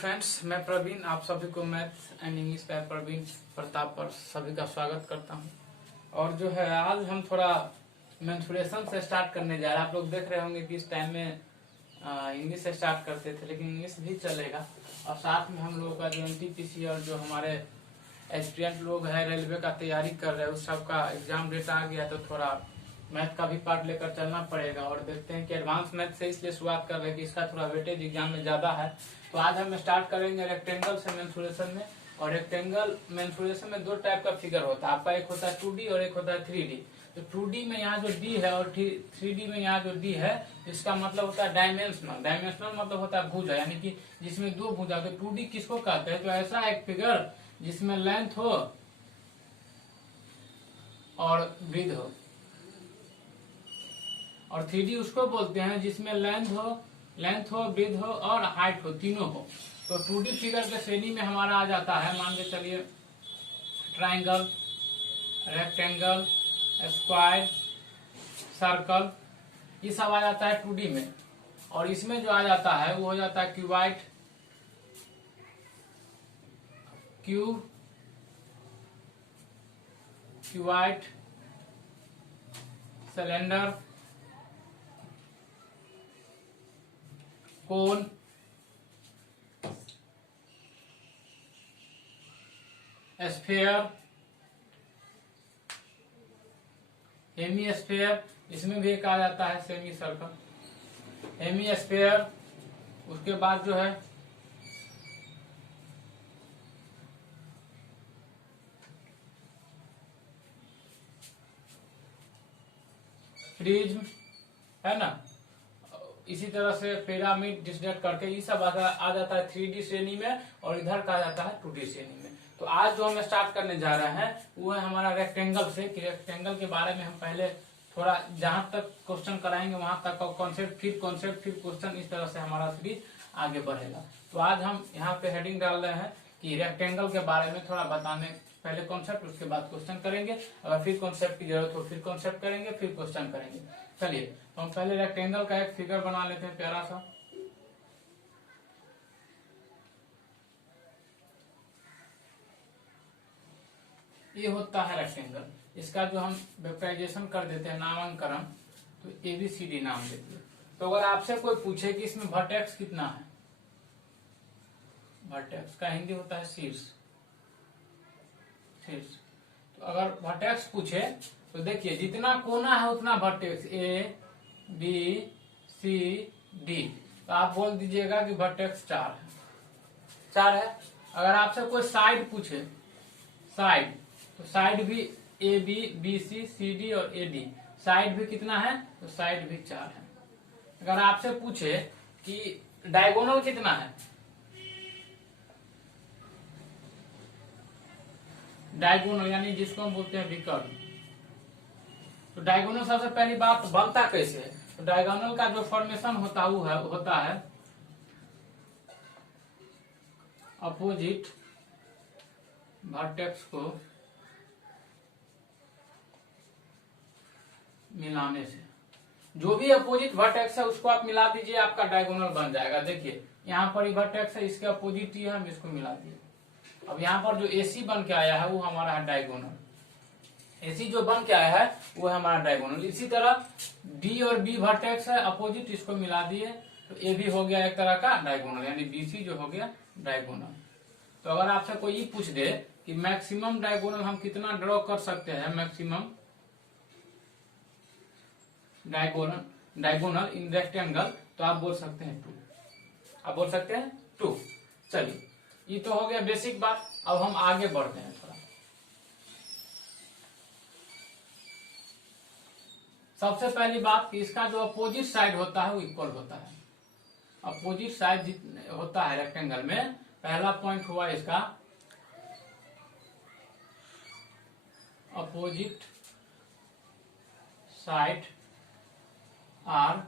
Friends, मैं प्रवीण आप सभी को maths and English by Praveen Pratap पर सभी का स्वागत करता हूं। और जो है आज हम थोड़ा मेंसुरेशन से स्टार्ट करने जा रहे हैं। आप लोग देख रहे होंगे कि इस टाइम में इंग्लिश से स्टार्ट करते थे, लेकिन इंग्लिश भी चलेगा। और साथ में हम लोगों का जो एनटीपीसी और जो हमारे एस्पिरेंट लोग हैं रेलवे का तैयारी कर रहे हैं, उस सब का एग्जाम डेट आ गया, तो थोड़ा मैथ का भी पार्ट लेकर चलना पड़ेगा। और देखते हैं कि एडवांस मैथ से इसलिए शुरुआत कर रहे हैं कि इसका थोड़ा वेटेज एग्जाम में ज्यादा है। तो आज हम स्टार्ट करेंगे रेक्टेंगल से मेंसुरेशन में। और रेक्टेंगल मेंसुरेशन में दो टाइप का फिगर होता है आपका, एक होता है 2D और एक होता है 3D। तो 2D में यहाँ जो D है और 3D में यहाँ जो D है, इसका मतलब होता है डायमेंशनल। डायमेंशनल मतलब होता है भुजा, यानी कि जिसमें दो भुजा। तो 2D किसको कहते हैं? तो ऐसा एक फिगर जिसमें लेंथ हो और ब्रीथ हो। और 3D उसको बोलते हैं जिसमें लेंथ हो, ब्रीथ हो और हाइट हो, तीनों हो। तो 2D फिगर के श्रेणी में हमारा आ जाता है, मान के चलिए ट्राइंगल, रेक्टेंगल, स्क्वायर, सर्कल, ये सब आ जाता है 2D में। और इसमें जो आ जाता है वो हो जाता है क्यूबाइड, क्यूबाइड, सिलेंडर, कोन, स्फीयर, हेमी स्फीयर, इसमें भी एक आ जाता है सेमी सर्कल, हेमी स्फीयर। उसके बाद जो है प्रिज्म, है ना। इसी तरह से पिरामिड, डिस्डेट करके ये सब आ जाता है 3D श्रेणी में, और इधर का आ जाता है 2D श्रेणी में। तो आज जो हम स्टार्ट करने जा रहे हैं वो है हमारा रेक्टेंगल से। कि रेक्टेंगल के बारे में हम पहले थोड़ा जहां तक क्वेश्चन कराएंगे वहां तक का कॉन्सेप्ट, फिर क्वेश्चन, इस तरह से हमारा सीरीज आगे बढ़ेगा। तो आज हम यहाँ पे हेडिंग डाल रहे हैं कि रेक्टेंगल के बारे में थोड़ा बताने, पहले कॉन्सेप्ट, उसके बाद क्वेश्चन करेंगे। अगर फिर कॉन्सेप्ट की जरूरत हो फिर कॉन्सेप्ट करेंगे, फिर क्वेश्चन करेंगे। चलिए तो हम पहले रेक्टेंगल का एक फिगर बना लेते हैं प्यारा सा। ये होता है रेक्टेंगल। इसका जो हम वेक्टराइजेशन कर देते हैं, नामांकरण, तो ABCD नाम देते हैं। तो अगर आपसे कोई पूछे कि इसमें वर्टेक्स कितना है, वर्टेक्स का हिंदी होता है शीर्ष। तो अगर वर्टेक्स पूछे तो देखिए जितना कोना है उतना वर्टेक्स, ABCD। तो आप बोल दीजिएगा कि वर्टेक्स 4 है। अगर आपसे कोई साइड पूछे, साइड, तो साइड भी AB, BC, CD और AD, साइड भी कितना है? तो साइड भी 4 है। अगर आपसे पूछे कि डायगोनल कितना है, डायगोनल यानी जिसको हम बोलते हैं विकर्ण, तो डायगोनल सबसे पहली बात बनता कैसे है? तो डायगोनल का जो फॉर्मेशन होता है अपोजिट वर्टेक्स को मिलाने से। जो भी अपोजिट वर्टेक्स है उसको आप मिला दीजिए, आपका डायगोनल बन जाएगा। देखिए यहाँ पर वर्टेक्स है, इसके अपोजिट ही है, हम इसको मिला दिए। अब यहाँ पर जो AC बन के आया है वो हमारा है डायगोनल। AC जो बन के आया है वो है हमारा डायगोनल। इसी तरह D और B वर्टेक्स है अपोजिट, इसको मिला दिए तो A भी हो गया एक तरह का डायगोनल, यानी BC जो हो गया डायगोनल। तो अगर आपसे कोई ये पूछ दे कि मैक्सिमम डायगोनल हम कितना ड्रॉ कर सकते हैं, मैक्सिमम डायगोनल इन रेक्टेंगल, तो आप बोल सकते हैं 2। आप बोल सकते हैं 2। चलिए ये तो हो गया बेसिक बात। अब हम आगे बढ़ते हैं थोड़ा। सबसे पहली बात कि इसका जो अपोजिट साइड होता है वो इक्वल होता है। अपोजिट साइड होता है रेक्टेंगल में, पहला पॉइंट हुआ इसका अपोजिट साइड आर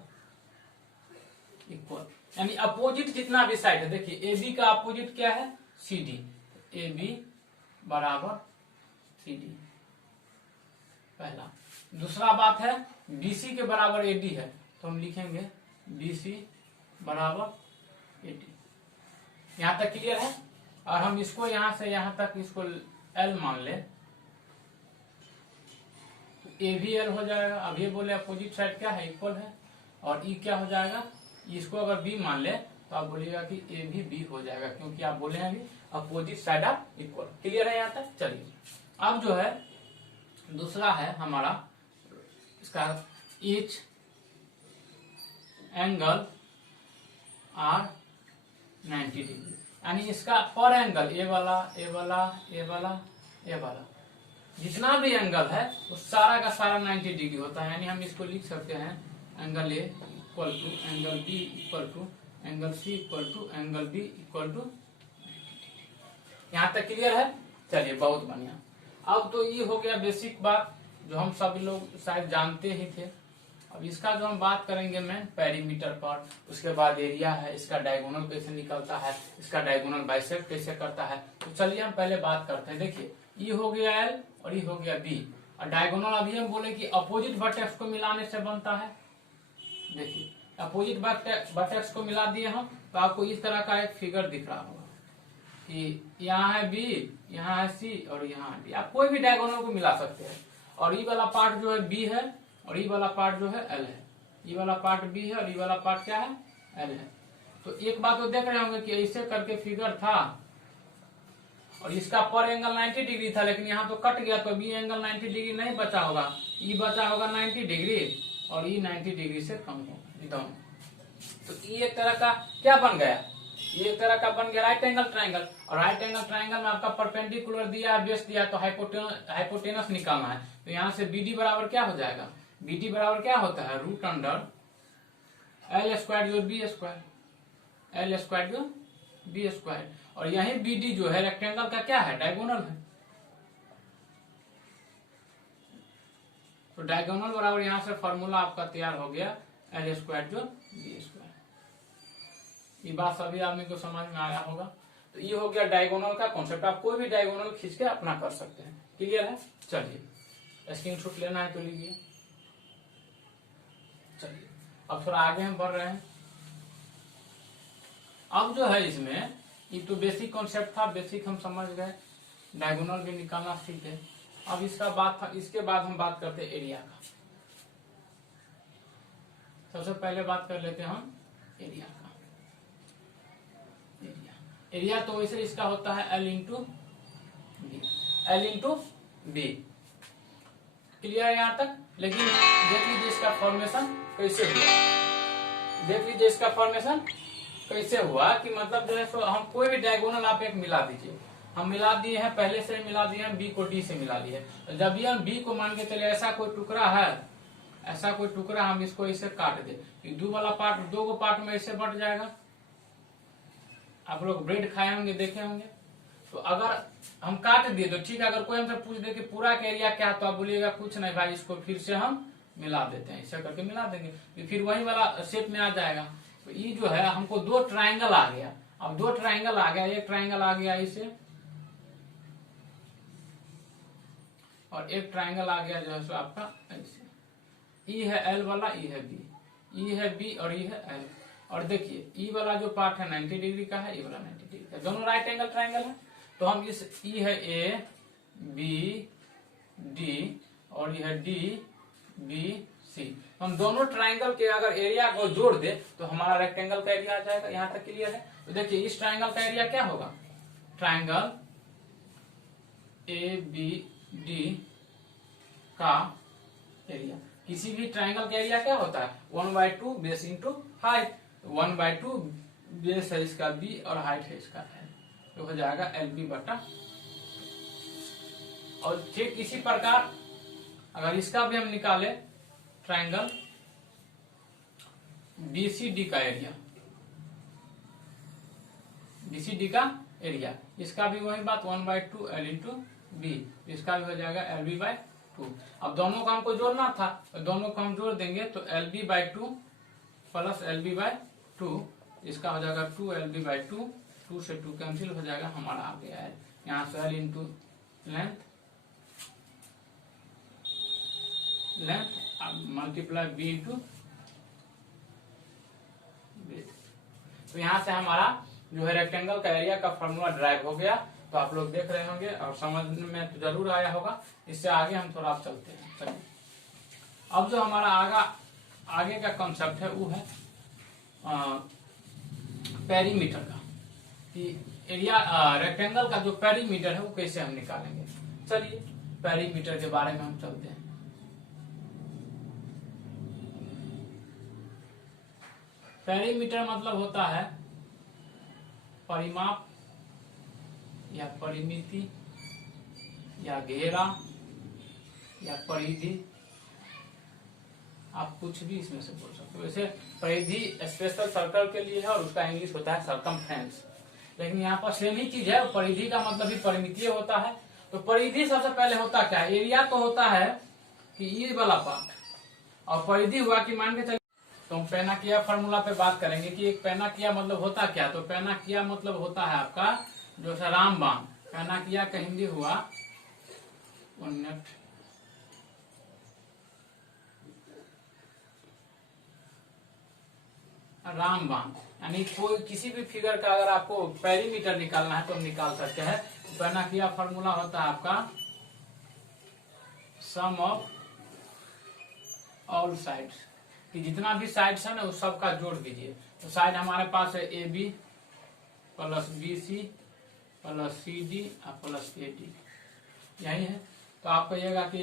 इक्वल, यानी अपोजिट जितना भी साइड है। देखिए AB का अपोजिट क्या है? CD। AB बराबर CD, पहला। दूसरा बात है BC के बराबर AD है, तो हम लिखेंगे BC बराबर AD। यहाँ तक क्लियर है। और हम इसको यहाँ से यहाँ तक इसको L मान ले, ए भी L हो जाएगा। अब ये बोले अपोजिट साइड क्या है, इक्वल है, और E क्या हो जाएगा, इसको अगर B मान ले तो आप बोलिएगा कि ए भी B हो जाएगा, क्योंकि आप बोले हैं अभी opposite side of equal. Clear है यहाँ तक। चलिए अब जो है दूसरा है हमारा इसका ईच एंगल आर 90 डिग्री, यानी इसका पर एंगल ए वाला ए वाला ए वाला ए वाला जितना भी एंगल है वो सारा का सारा 90 डिग्री होता है। यानी हम इसको लिख सकते हैं angle A equal to angle B equal to angle C equal to angle B equal to. यहाँ तक क्लियर है। चलिए बहुत बढ़िया। अब तो ये हो गया बेसिक बात जो हम सब लोग शायद जानते ही थे। अब इसका जो हम बात करेंगे मैन पेरीमीटर पर, उसके बाद एरिया है, इसका डायगोनल कैसे निकलता है, इसका डायगोनल बाइसेक्ट कैसे करता है। तो चलिए हम पहले बात करते हैं। देखिए ये हो गया L और ये हो गया B, और डायगोनल अभी हम बोले कि अपोजिट वर्टेक्स को मिलाने से बनता है। देखिए अपोजिट वर्टेक्स को मिला दिए हम तो आपको इस तरह का एक फिगर दिख रहा होगा कि यहाँ है B, यहाँ है C और यहाँ है D। आप कोई भी डायगोनल को मिला सकते हैं। और ये वाला पार्ट जो है B है और ये वाला पार्ट जो है L है। ये वाला पार्ट B है और ये वाला पार्ट क्या है, L है। तो एक बात तो देख रहे होंगे कि ऐसे करके फिगर था और इसका पर एंगल 90 डिग्री था, लेकिन यहाँ तो कट गया तो बी एंगल 90 डिग्री नहीं बचा होगा, ई बचा होगा 90 डिग्री और ई 90 डिग्री से कम होगा दोनों। तो ये एक तरह का क्या बन गया, ये एक तरह का बन गया राइट एंगल ट्रायंगल। और राइट एंगल ट्रायंगल में आपका परपेंडिकुलर दिया है, बेस दिया, तो हाइपोटेनस निकालना है। तो यहाँ से BD बराबर क्या हो जाएगा, BD बराबर क्या होता है रूट अंडर L स्क्वायर जो B स्क्वायर, L स्क्वायर जो B स्क्वायर। और यही BD जो है रेक्टेंगल का क्या है, डायगोनल है। तो डायगोनल बराबर यहाँ से फॉर्मूला आपका तैयार हो गया L स्क्वायर जो B स्क्वायर। ये बात सभी आदमी को समझ में आया होगा। तो ये हो गया डायगोनल का कॉन्सेप्ट। आप कोई भी डायगोनल खींच के अपना कर सकते हैं। क्लियर है। चलिए स्क्रीनशॉट लेना है तो लीजिए। चलिए अब थोड़ा आगे हम बढ़ रहे हैं। अब जो है इसमें ये तो बेसिक कॉन्सेप्ट था, बेसिक हम समझ गए, डायगोनल भी निकालना सीखे। अब इसका बात था, इसके बाद हम बात करते हैं एरिया का। सबसे पहले बात कर लेते हैं हम एरिया का। एरिया तो वैसे इसका होता है L into B, L into B. Clear है यहाँ तक। लेकिन देख लीजिए इसका फॉर्मेशन कैसे हुआ, देख लीजिए इसका फॉर्मेशन कैसे हुआ कि मतलब जो है सो हम कोई भी डायगोनल आप एक मिला दीजिए। हम मिला दिए हैं, पहले से मिला दिए हैं, बी को डी से मिला दिए। तो जब भी हम बी को मान के चले ऐसा कोई टुकड़ा है, ऐसा कोई टुकड़ा हम इसको ऐसे काट दे, दो वाला पार्ट दो को पार्ट में ऐसे बट जाएगा। आप लोग ब्रेड खाए होंगे, देखे होंगे। तो अगर हम काट दिए तो ठीक है, अगर कोई हमसे पूछ दे कि पूरा का एरिया क्या, तो आप बोलिएगा कुछ नहीं भाई, इसको फिर से हम मिला देते हैं, ऐसे करके मिला देंगे, फिर वही वाला शेप में आ जाएगा। तो ये जो है हमको दो ट्राइंगल आ गया। अब दो ट्राइंगल आ गया, एक ट्राइंगल आ गया इसे और एक ट्राइंगल आ गया जो है सो आपका ऐसे। ई है L वाला, ई है B, ई है B और ई है L। और देखिए ई वाला जो पार्ट है 90 डिग्री का है, ई वाला 90 डिग्री का, दोनों राइट एंगल ट्राइंगल है। तो हम इस ई है A B D और ये है D B C, हम दोनों ट्राइंगल के अगर एरिया को जोड़ दे तो हमारा रेक्टेंगल का एरिया आ जाएगा। यहाँ तक क्लियर है। तो देखिए इस ट्राइंगल का एरिया क्या होगा, ट्राइंगल ABD का एरिया। किसी भी ट्राइंगल का एरिया क्या होता है 1/2 बेस इंटू हाइट। 1/2 बेस है इसका B और हाइट है इसका L, तो हो जाएगा LB बटा। और ठीक इसी प्रकार अगर इसका भी हम निकाले ट्राइंगल BCD का एरिया, BCD का एरिया, इसका भी वही बात 1/2 L इंटू B, इसका भी हो जाएगा LB/2। अब दोनों को हमको जोड़ना था, तो दोनों को हम जोड़ देंगे तो LB/2 प्लस LB/2, इसका हो जाएगा 2LB/2, 2 से 2 कैंसिल हो जाएगा, हमारा आ गया है यहाँ से L into length multiply B into breadth. तो यहाँ से हमारा जो है रेक्टेंगल का एरिया का फॉर्मूला ड्राइव हो गया। तो आप लोग देख रहे होंगे और समझ में तो जरूर आया होगा। इससे आगे हम थोड़ा चलते हैं। चलिए, अब जो हमारा आगे का कॉन्सेप्ट है वो है पेरीमीटर का, कि एरिया रेक्टेंगल का जो पेरीमीटर है वो कैसे हम निकालेंगे। चलिए पेरीमीटर के बारे में हम चलते हैं। पेरीमीटर मतलब होता है परिमाप या परिमिति या घेरा या परिधि, आप कुछ भी इसमें से बोल सकते हो। वैसे परिधि स्पेशल सर्कल के लिए है और उसका इंग्लिश होता है सरकमफ्रेंस, लेकिन यहाँ पर सेम ही चीज है। परिधि का मतलब भी परिमितीय होता है। तो परिधि सबसे पहले होता क्या है, एरिया तो होता है कि ये वाला पार्ट, और परिधि हुआ कि मान के चलिए तो हम पेनाकिया फॉर्मूला पे बात करेंगे कि एक पेनाकिया मतलब होता क्या। तो पेनाकिया मतलब होता है आपका जो है रामबाण। पेनाकिया का हिंदी हुआ उन्नत रामबाण, यानी कोई किसी भी फिगर का अगर आपको पेरीमीटर निकालना है तो हम निकाल सकते हैं। पेनाकिया फॉर्मूला होता है आपका सम ऑफ ऑल साइड्स, कि जितना भी साइड्स है ना उस सबका जोड़ दीजिए। तो साइड हमारे पास है A B plus B C plus C D और प्लस ए डी, यही है। तो आप कहिएगा कि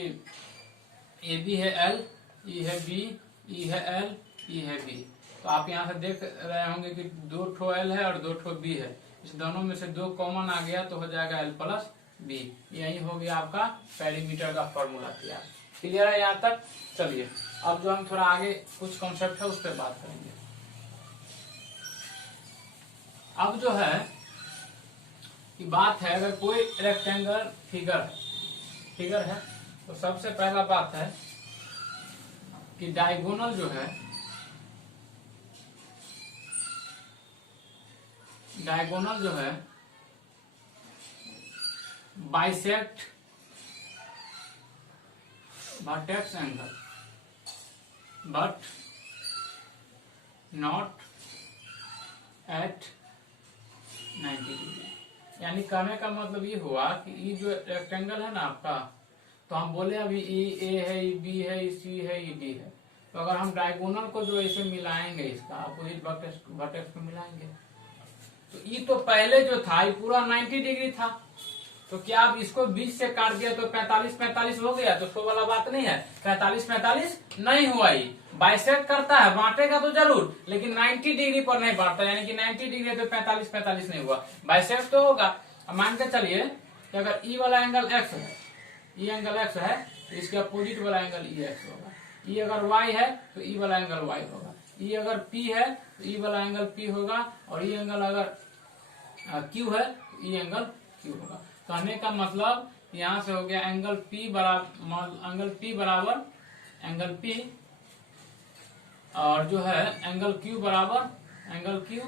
ए बी है एल, ई है बी, ई है एल, ई है बी। तो आप यहाँ से देख रहे होंगे कि 2 ठो एल है और 2 ठो बी है। इस दोनों में से 2 कॉमन आ गया तो हो जाएगा एल प्लस बी। यही हो गया आपका पेरीमीटर का फॉर्मूला तैयार। क्लियर है यहाँ तक। चलिए अब जो हम थोड़ा आगे कुछ कॉन्सेप्ट है उस पर बात करेंगे। अब जो है कि बात है, अगर कोई रेक्टेंगल फिगर है तो सबसे पहला बात है कि डायगोनल जो है bisect vertex angle but not at 90 degree. यानी कहने का मतलब ये हुआ कि ये जो रेक्टेंगल है ना आपका, तो हम बोले अभी ई ए है, ई बी है, ई सी है, ई डी है। तो अगर हम डायगोनल को जो ऐसे मिलाएंगे, इसका अपोजिट वर्टेक्स को मिलाएंगे, तो ये तो पहले जो था ये पूरा 90 डिग्री था। तो क्या अब इसको 20 से काट दिया तो 45 हो गया? तो उसको वाला बात नहीं है। 45 नहीं हुआ, ये बाइसेक्ट करता है, बांटेगा तो जरूर, लेकिन 90 डिग्री पर नहीं बांटता। यानी कि 90 डिग्री पे 45 नहीं हुआ, बाइसेक्ट तो होगा। अब मान के चलिए कि अगर ई वाला एंगल एक्स है, ई एंगल एक्स है, तो इसके अपोजिट वाला एंगल ई एक्स होगा। ई अगर वाई है तो ई वाला एंगल वाई होगा। ई अगर पी है तो ई वाला एंगल पी होगा, और ई एंगल अगर क्यू है तो ई एंगल क्यू होगा। कहने का मतलब यहाँ से हो गया एंगल पी बराबर एंगल पी, और जो है एंगल क्यू बराबर एंगल क्यू,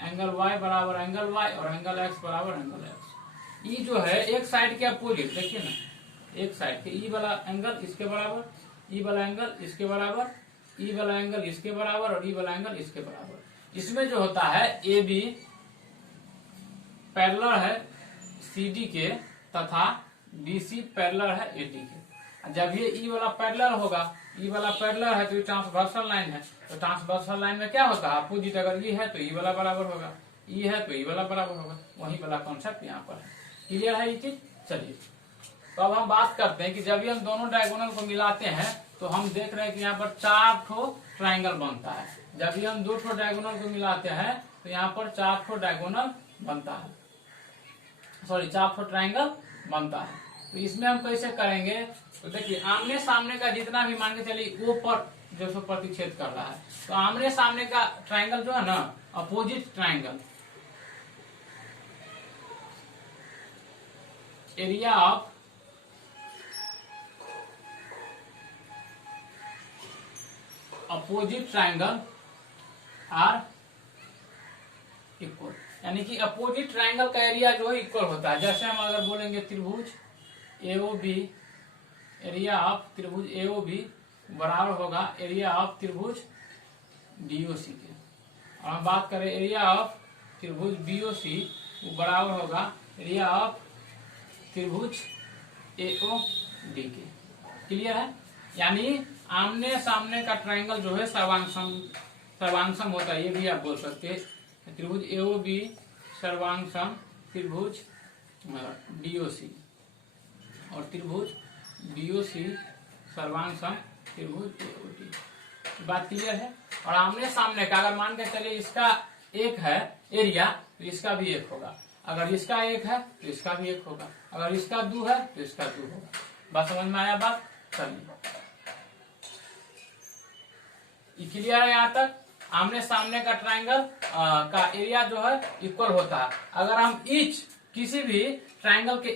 एंगल वाई बराबर एंगल वाई, और एंगल एक्स बराबर एंगल एक्स। ई जो है एक साइड के अपोजिट, देखिए ना, एक साइड के ई वाला एंगल इसके बराबर, ई वाला एंगल इसके बराबर, ई वाला एंगल इसके बराबर, और ई वाला एंगल इसके बराबर। इसमें जो होता है ए बी पैरेलल है सी डी के, तथा बी सी पैरेलल है ए डी के। जब ये ई वाला पैरेलल होगा, ई वाला पैरेलल है तो ये ट्रांसवर्सल लाइन है। तो ट्रांसवर्सल लाइन में क्या होता है, अपोजिट अगर ई है तो ई वाला बराबर होगा, ई है तो ई वाला बराबर होगा। वही वाला कॉन्सेप्ट यहाँ पर है। क्लियर है ये चीज। चलिए तो अब हम बात करते हैं कि जब ये हम दोनों डायगोनल को मिलाते हैं तो हम देख रहे हैं कि यहाँ पर 4 ठो ट्राइंगल बनता है। जब ये हम 2 ठो डायगोनल को मिलाते हैं तो यहाँ पर 4 ठो डायगोनल बनता है, सॉरी 4 ठो ट्राइंगल बनता है। तो इसमें हम कैसे करेंगे, तो देखिए आमने सामने का जितना भी मान के चलिए ओ पर जो सो प्रतिच्छेद कर रहा है, तो आमने सामने का ट्राइंगल जो है ना, opposite triangle, area of opposite triangle are equal. यानी कि अपोजिट ट्राइंगल का एरिया जो है इक्वल होता है। जैसे हम अगर बोलेंगे त्रिभुज एओबी, एरिया ऑफ त्रिभुज एओबी बराबर होगा एरिया ऑफ त्रिभुज डीओसी के। और हम बात करें एरिया ऑफ त्रिभुज BOC वो बराबर होगा एरिया ऑफ त्रिभुज AOD के। क्लियर है? यानी आमने सामने का ट्रायंगल जो है सर्वांगसम होता है, ये भी आप बोल सकते हैं। त्रिभुज AOB सर्वांगसम त्रिभुज DOC और त्रिभुज BOC सर्वांगसम त्रिभुज AOD। बात क्लियर है? और आमने सामने का अगर मान के चले इसका एक है एरिया तो इसका भी एक होगा, अगर इसका एक है तो इसका भी एक होगा, अगर इसका 2 है तो इसका 2 होगा। बात समझ में आया? बात चलिए क्लियर है? यहाँ तक आमने सामने का ट्रायंगल का एरिया जो है इक्वल होता है। अगर हम ईच किसी भी ट्रायंगल के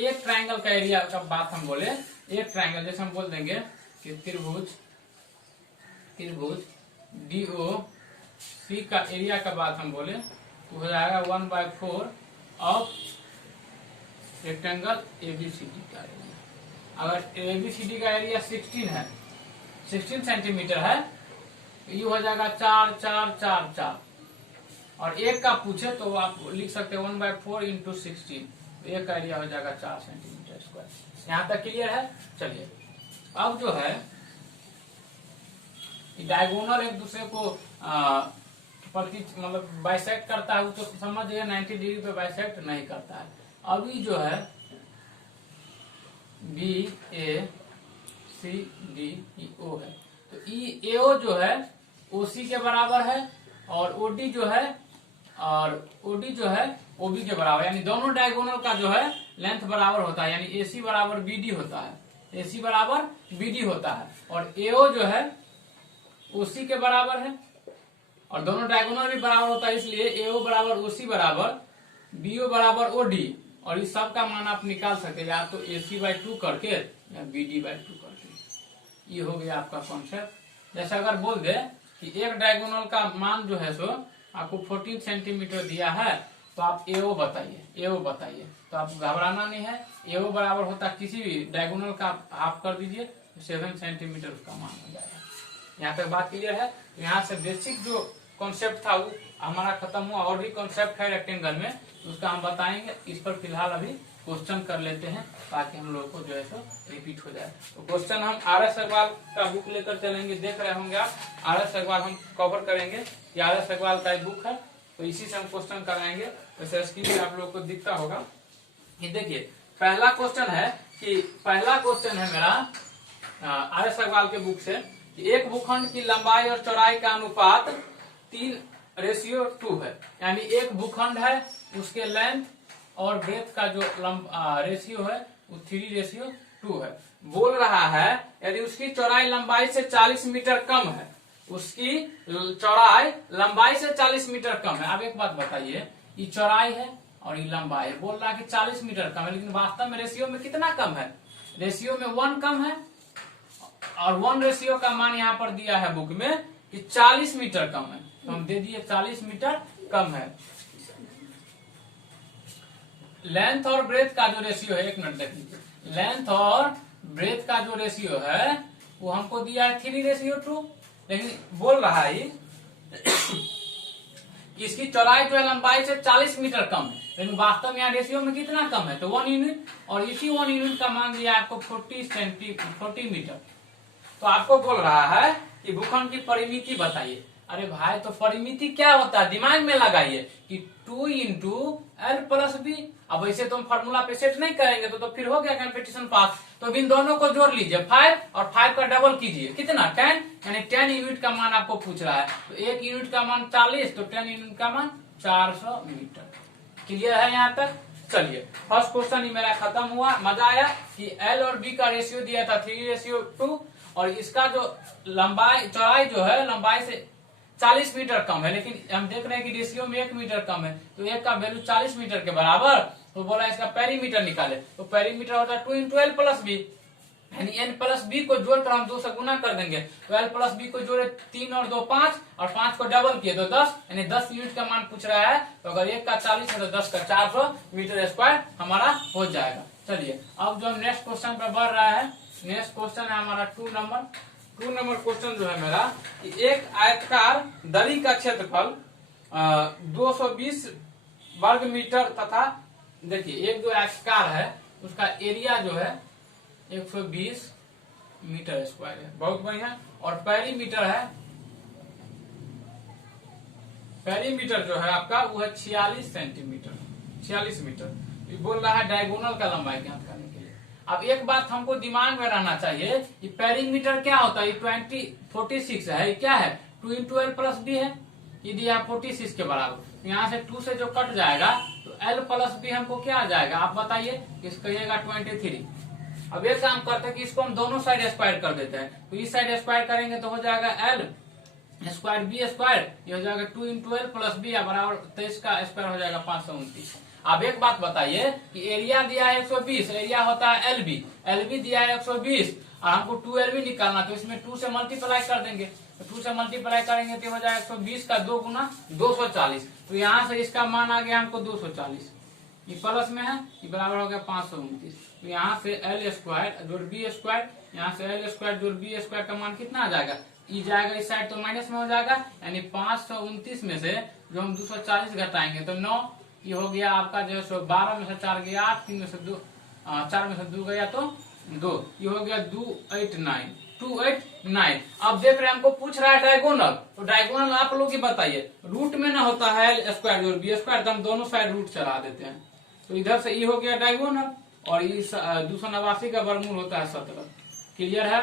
एक ट्रायंगल का एरिया का बात हम बोले, एक ट्रायंगल जैसे हम बोल देंगे कि त्रिभुज DOC का एरिया का बात हम बोले तो हो जाएगा 1/4 ऑफ रेक्टेंगल ABCD का एरिया। अगर ABCD का एरिया 16 सेंटीमीटर है तो ये हो जाएगा 4 4 4 4 और एक का पूछे तो आप लिख सकते हैं 1/4 इंटू 16, एक का एरिया हो जाएगा 4 सेंटीमीटर स्क्वायर। यहाँ तक क्लियर है? चलिए अब जो है डायगोनल एक दूसरे को मतलब बाइसेक्ट करता है, वो तो समझ गए 90 डिग्री पे बाइसेक्ट नहीं करता है। अभी जो है BACDEO है तो EAO जो है OC के बराबर है और OD जो है OB के बराबर, यानी दोनों डायगोनल का जो है लेंथ बराबर होता है, यानी AC बराबर BD होता है, AC बराबर BD होता है और AO जो है OC के बराबर है और दोनों डायगोनल भी बराबर होता है, इसलिए AO बराबर OC बराबर BO बराबर OD और इस सब का मान आप निकाल सकते हैं या तो AC/2 करके या BD/2 करके। ये हो गया आपका कॉन्सेप्ट। जैसे अगर बोल दे कि एक डायगोनल का मान जो है सो आपको 14 सेंटीमीटर दिया है तो आप AO बताइए तो आप घबराना नहीं है। AO बराबर होता है किसी भी डायगोनल का हाफ कर दीजिए 7 सेंटीमीटर उसका मान हो जाएगा। यहाँ तक बात क्लियर है? यहाँ से बेसिक जो कॉन्सेप्ट था वो हमारा खत्म हुआ, और भी कॉन्सेप्ट है रेक्टेंगल में उसका हम बताएंगे। इस पर फिलहाल अभी क्वेश्चन कर लेते हैं ताकि हम लोग को जो है सो रिपीट हो जाए। तो क्वेश्चन हम RS अग्रवाल का बुक लेकर चलेंगे, देख रहे होंगे आप RS अग्रवाल हम कवर करेंगे। ये RS अग्रवाल का एक बुक है तो इसी से हम क्वेश्चन कराएंगे। वैसे स्क्रीन पे आप लोग को दिखता होगा। ये देखिए पहला क्वेश्चन है मेरा RS अग्रवाल के बुक से। एक भूखंड की लंबाई और चौड़ाई का अनुपात 3:2 है, यानी एक भूखंड है उसके लेंथ और ब्रेथ का जो रेशियो है वो 3:2 है। बोल रहा है यदि उसकी चौड़ाई लंबाई से 40 मीटर कम है, उसकी चौड़ाई लंबाई से 40 मीटर कम है। अब एक बात बताइए, ये चौड़ाई है और ये लंबाई है, बोल रहा है कि 40 मीटर कम है, लेकिन वास्तव में रेशियो में कितना कम है? रेशियो में 1 कम है और 1 रेशियो का मान यहाँ पर दिया है बुक में कि 40 मीटर कम है, तो हम दे दिए 40 मीटर कम है। लेंथ और ब्रेथ का जो रेशियो है, एक मिनट देख लीजिए, लेंथ और ब्रेथ का जो रेशियो है वो हमको दिया है 3:2, लेकिन बोल रहा है कि इसकी चौड़ाई जो है लंबाई से 40 मीटर कम है, लेकिन वास्तव में यहाँ रेशियो में कितना कम है? तो 1 यूनिट, और इसी 1 यूनिट का मान दिया आपको 40 मीटर। तो आपको बोल रहा है कि भूखंड की परिमिति बताइए। अरे भाई तो परिमिति क्या होता है दिमाग में लगाइए कि 2 × L+B। अब वैसे तो हम फॉर्मूला पे सेट नहीं करेंगे तो फिर हो गया कंपटीशन पास। तो इन दोनों को जोड़ लीजिए 5 और 5 का डबल कीजिए, कितना 10, यानी 10 यूनिट का मान आपको पूछ रहा है। तो 1 यूनिट का मान 40, तो 10 यूनिट का मान 400 मीटर। क्लियर है यहाँ तक? चलिए फर्स्ट क्वेश्चन ही मेरा खत्म हुआ। मजा आया कि L और B का रेशियो दिया था 3:2 और इसका जो चौड़ाई जो है लंबाई से 40 मीटर कम है, लेकिन हम देख रहे हैं कि रेशियो में 1 मीटर कम है, तो 1 का वैल्यू 40 मीटर के बराबर। तो बोला इसका पेरीमीटर निकाले, तो पेरीमीटर होता है 2 × L+B, यानी N+B को जोड़कर हम 2 से गुना कर देंगे। तो L+B को जोड़े 3 और 2 5 और 5 को डबल किए तो 10, यानी 10 यूनिट का मान पूछ रहा है। तो अगर 1 का 40 है तो 10 का 400 मीटर स्क्वायर हमारा हो जाएगा। चलिए अब जो हम नेक्स्ट क्वेश्चन पर बढ़ रहा है, नेक्स्ट क्वेश्चन है हमारा 2 नंबर क्वेश्चन जो है मेरा कि एक आयताकार दरी का क्षेत्रफल 220 वर्ग मीटर तथा देखिए एक जो आयताकार है उसका एरिया जो है 120 मीटर स्क्वायर है। बहुत बढ़िया। और पेरीमीटर है, पेरीमीटर जो है आपका वो है 46 सेंटीमीटर, 46 मीटर। ये बोल रहा है डायगोनल का लंबाई ज्ञात करने के लिए। अब एक बात हमको दिमाग में रहना चाहिए कि पेरीमीटर क्या होता है। 46 है, क्या है 2 इंटू एल प्लस बी है, ये दिया 46 के बराबर। यहाँ से 2 से जो कट जाएगा तो एल प्लस बी हमको क्या आ जाएगा आप बताइए, कहिएगा 23। अब एक काम करते हैं कि इसको हम दोनों साइड स्क्वायर कर देते हैं। तो इस साइड स्क्वायर करेंगे तो हो जाएगा एल स्क्वायर बी स्क्वायर, ये हो जाएगा 2 इंटू एल प्लस बी बराबर 23 का स्क्वायर हो जाएगा 529। अब एक बात बताइए कि एरिया दिया है 120, एरिया होता है एलबी, एलबी दिया है 120 और हमको 2LB निकालना, तो इसमें 2 से मल्टीप्लाई कर देंगे। तो 2 से मल्टीप्लाई करेंगे तो हो जाएगा 120 का 2 गुना 240। तो यहाँ से इसका मान आ गया हमको 240, ये प्लस में है, ये बराबर हो गया 529। तो यहाँ से एल स्क्वायर जोड़ बी स्क्वायर, यहाँ से एल स्क्वायर जोड़ बी स्क्वायर का मान कितना आ जाएगा, ई जाएगा इस साइड तो माइनस में हो जाएगा, यानी 529 में से जो हम 240 घटाएंगे तो 9, ये हो गया आपका जो है 12 में से 4 गया 8, 3 में से 2, 4 में से 2 गया तो 2, ये हो गया 289। अब देख रहे हैं हमको पूछ रहा है डायगोनल, तो डायगोनल आप लोग ही बताइए। रूट में ना होता है एल स्क्वायर जोड़ बी स्क्वायर, तो हम दोनों साइड रूट चला देते हैं। तो इधर से ई हो गया डायगोनल और इस 289 का वर्गमूल होता है 17। क्लियर है,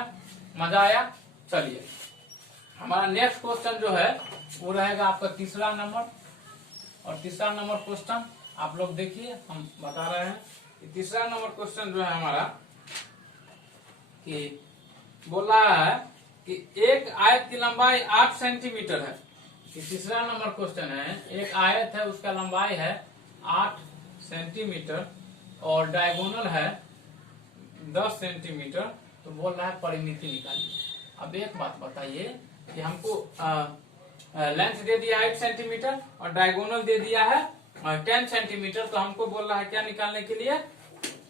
मजा आया। चलिए हमारा नेक्स्ट क्वेश्चन जो है वो रहेगा आपका तीसरा नंबर। और तीसरा नंबर क्वेश्चन आप लोग देखिए, हम बता रहे हैं कि तीसरा नंबर क्वेश्चन जो है हमारा कि बोल रहा है कि एक आयत की लंबाई 8 सेंटीमीटर है। कि तीसरा नंबर क्वेश्चन है, एक आयत है उसका लंबाई है 8 सेंटीमीटर और डायगोनल है 10 सेंटीमीटर। तो बोल रहा है परिमिति निकालिए। अब एक बात बताइए कि हमको लेंथ दे दिया है 8 सेंटीमीटर और डायगोनल दे दिया है 10 सेंटीमीटर। तो हमको बोल रहा है क्या निकालने के लिए,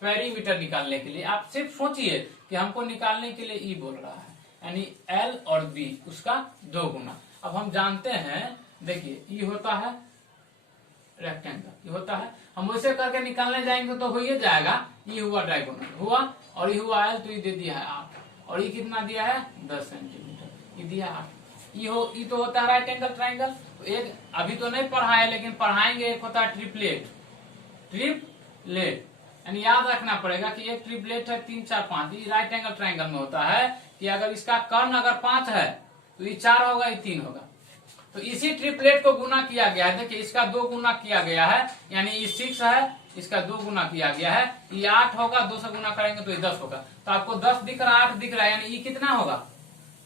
पेरीमीटर निकालने के लिए। आप सिर्फ सोचिए कि हमको निकालने के लिए ई बोल रहा है, यानी एल और बी उसका 2 गुना। अब हम जानते हैं, देखिए ई होता है रेक्टेंगल, ये होता है, हम वैसे करके निकालने जाएंगे तो हो ही जाएगा। ई हुआ डायगोनल हुआ और ये हुआ एल, तो ये दे दिया है 8 और ये कितना दिया है 10 सेंटीमीटर, ये दिया 8। ये तो होता है राइट एंगल ट्राइंगल। तो एक अभी तो नहीं पढ़ा है लेकिन पढ़ाएंगे, एक होता है ट्रिपलेट, ट्रिपलेट यानी याद रखना पड़ेगा कि एक ट्रिपलेट है 3 4 5, ये राइट एंगल ट्राइंगल में होता है कि अगर इसका कर्ण अगर 5 है तो ये 4 होगा, ये 3 होगा। तो इसी ट्रिपलेट को गुना किया गया है। देखिए इसका 2 गुना किया गया है, यानी ये 6 है, इसका 2 गुना किया गया है, ये 8 होगा, 2 से गुना करेंगे तो ये 10 होगा। तो आपको 10 दिख रहा है, 8 दिख रहा है, यानी ये कितना होगा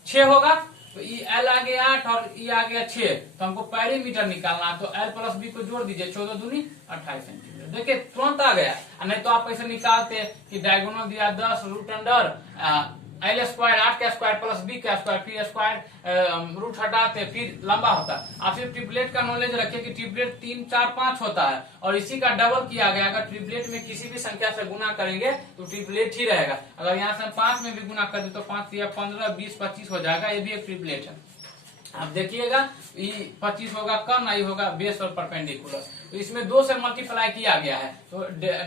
6 होगा। तो ई एल आ गया 8 और ई आ गया 6। तो हमको पेरीमीटर निकालना है, तो एल प्लस बी को जोड़ दीजिए, 14 दूनी 28 सेंटीमीटर। देखिए तुरंत आ गया। नहीं तो आप ऐसे निकालते कि डायगोनल दिया 10 रूट अंडर एल स्क्वायर 8 का स्क्वायर प्लस बी का स्क्वायर, फिर स्क्वायर रूट हटाते, फिर लंबा होता। आप सिर्फ ट्रिपलेट का नॉलेज रखिए कि ट्रिपलेट 3 4 5 होता है और इसी का डबल किया गया। अगर ट्रिपलेट में किसी भी संख्या से गुना करेंगे तो ट्रिपलेट ही रहेगा। अगर यहाँ से 5 में भी गुना कर दे तो 5 या 15 20 25 हो जाएगा, ये भी एक ट्रिपलेट है। आप देखिएगा ये 25 होगा कर्ण, ये होगा बेस और परपेंडिकुलर। तो इसमें 2 से मल्टीप्लाई किया गया है। तो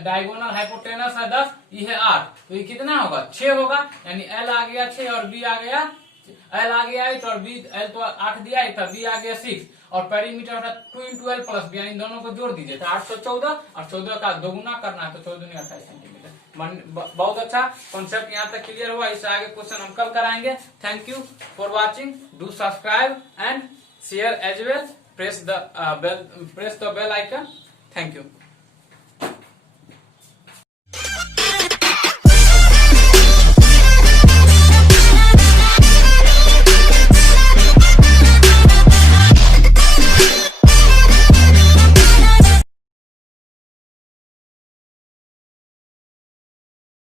डायगोनल हाइपोटेनस है 10, ये है 8, तो ये कितना होगा 6 होगा। यानी एल आ गया 6 और बी आ गया, एल आ गया 8 और बी, एल तो 8 दिया था, बी आ गया 6 और पेरीमीटर था 2 इंटू एल प्लस बी, यानी दोनों को जोड़ दीजिए तो 814 और 14 का 2 गुना करना है तो 14 दूनी 28 सेंटीमीटर। बहुत अच्छा कॉन्सेप्ट यहाँ तक क्लियर हुआ। इससे आगे क्वेश्चन हम कल कराएंगे। Thank you for watching, do subscribe and share as well, press the bell icon. Thank you.